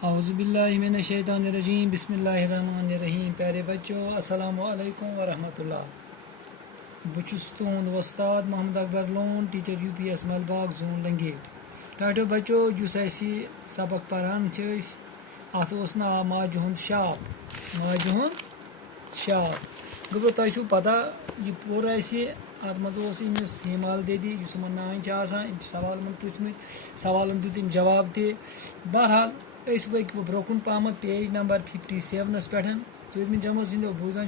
औज़ुबिल्लाहिमिनश्शैतानिर्रजीम बिस्मिल्लाहिर्रहमानिर्रहीम। प्यारे बच्चों, अस्सलामु अलैकुम व रहमतुल्लाह। बुचुस तुंद वस्ताद Mohammad Akbar Lone, teacher UPS Malbagh zone Langate. टाटो बच्चों जुस ऐसी सबक पढ़ान अत नाव माजु हुंद शाप। माजु हुंद शाप गो तुम पता यह पोर अत मस हिमाल दीदी नान सवाल पुछम सवाल दुत जवाब ते बहरहाल वक ब्रोकुन पहम पेज नंबर 57 पे 4 जमा सिंदो बूजान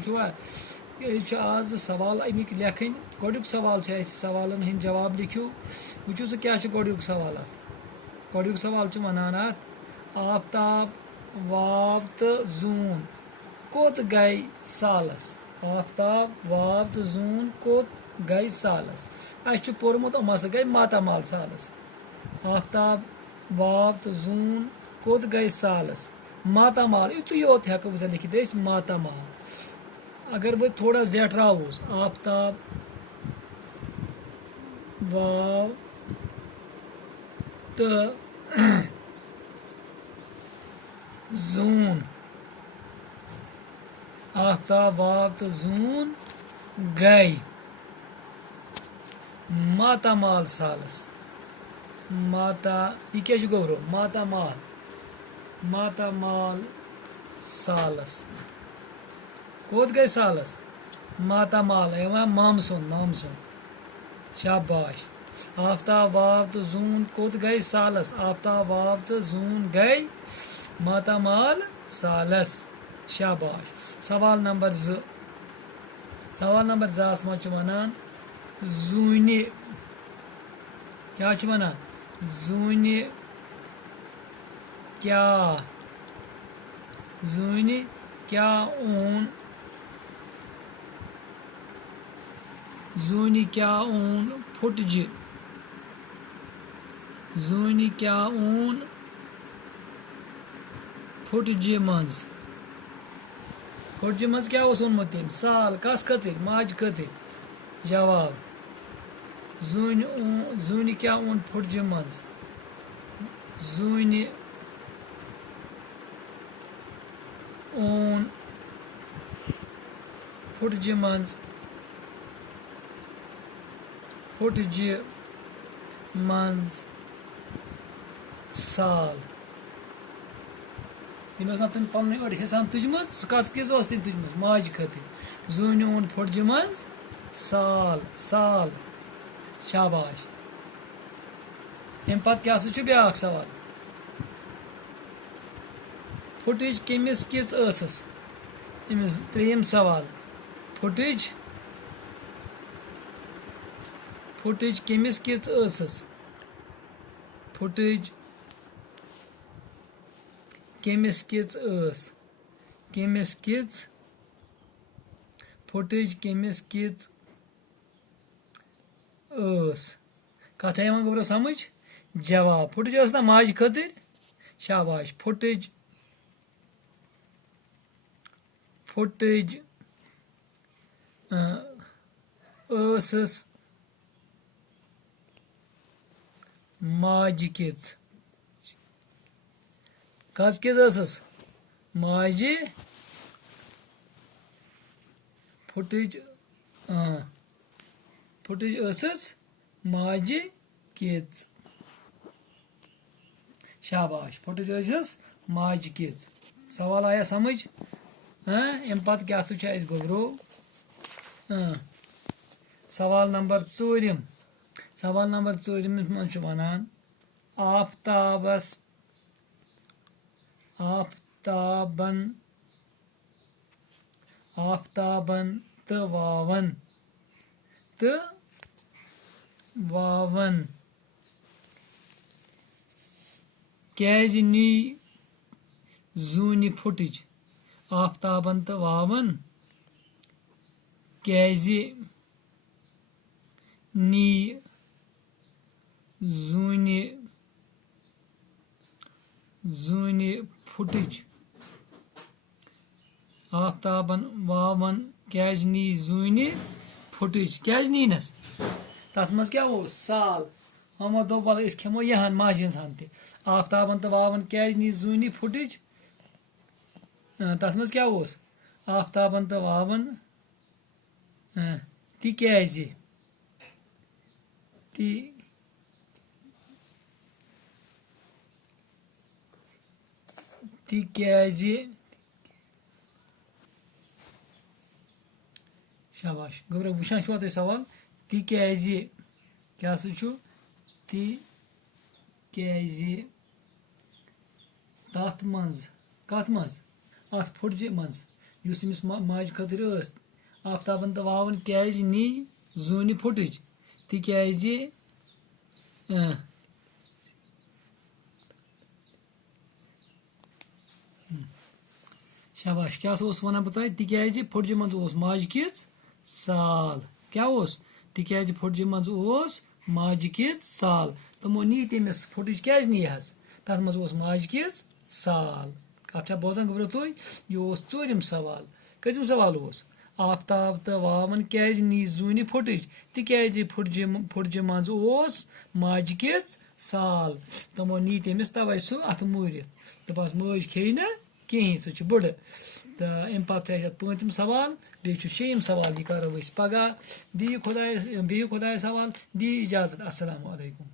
आज सवाल अमिक लेखन गोडुक सवाल सवालन हंद जवाब लिखो वो क्या गोडुक सवाल गोडुक सवाल वनान आफ्ताब वाव तो जून कोत गई सालस। आफ्ताब वाव तो जून कोत गई सालस। अस पोर्मुत मस गई मातामाल सालस। आफ्ताब वाव तो जून कोत गई सालस मातामाल युत योत हेको लिखित मातामाल। अगर वह थोड़ा जेठरावोस आफ्ताब वाव तो जून। आफ्ताब वाव तो जून गई मातामाल सालस। माता यह क्या गोबरो मातामाल मातामाल सालस कोत गई सालस मातामाल मामसुन मामसुन शाबाश। आफ्ताब वाव तो जून कोत गई सालस। आफ्ताब वाव तो जून गई मातामाल सालस शाबाश। सवाल नंबर 2 सवाल नंबर 2 मज वनान जूनि क्या वनान जूनि क्या जूनि क्या ऊन जूनि क्या ऊन फुटज जूनि क्या ऊन फुटज मज फुटज मज क्या ओनमुत तम साल कस खतर माज खतर जवाब जूनि क्या ऊन फुटज मज जूनि ऊन फुटज मज फुटज मज साल तम तुम पन अड़ हिसान तुजम सह कत किस तम तुजम माज खतर जून ऊन फुटज मज साल साल शाबाश। अम पे क्या ब्या सवाल फुटज कमिस किस अमिस 3 सवाल फुटज फुटज कमिस किस फुटज कमिस किस कमिस किस फुटज कमिस किस कथ गोबरो समझ जवाब फुटज ना माज खतर शाबाश। फुटज फुटज माज किस कस किस माज फुटज फुटज माज किस शाबाश फुटज माज किस। सवाल आया समझ अम पे क्या गोबरो सवाल नंबर 4 सवाल नंबर 4 मज वनान आफ्ताबस आफ्ताबन आफ्ताबन तो वावन कैज नी जूनि फुटज आफ्ताबन तो वावन कैज नी जूनि जूनि फुटज आफ्ताबन वावन कैज नी जूनि फुटज कैज नी नस तथ मज क्या वो साल हमो दोप वल अस खेमो यहन माजि हन ते आफ्ताबन तो वावन क्या नी जूनी फुटज तथ मज क्या आफ्ताबन तो वावन तिक्याज तिक्याज शाबाश गोब्रो वुचान छुवा तुम सवाल तिक्याज क्या तिक्याज तथ मज कथ मज अत फुटज मज युस अमिस माज खतर आफ्ताबन तो वावन क्या नी जूनि फुटज तिक्याज शाबाश क्या वन बह तुम तिक्याज फुटज मज माज किच साल क्या तिक्याज फुटज मज माज किच साल तमो नी तमिस फुटज क्या नी तथ मज माज किच साल कत बोजान गोब्रो तुम यह चूरिम सवाल कतिम सवाल आफ्ताब तो वावन क्या नी जूनि फुटज तिक्याज फुटज मज माज किच साल तमो नी तमिस तवे सह अत मूरित दपस मज खे ना कहें सह बुड़ तो अम पे पूंतम सवाल बे शेयम सवाल यह करो पगह दी खुदा सवाल दी इजाजत अस्सलामु अलैकुम।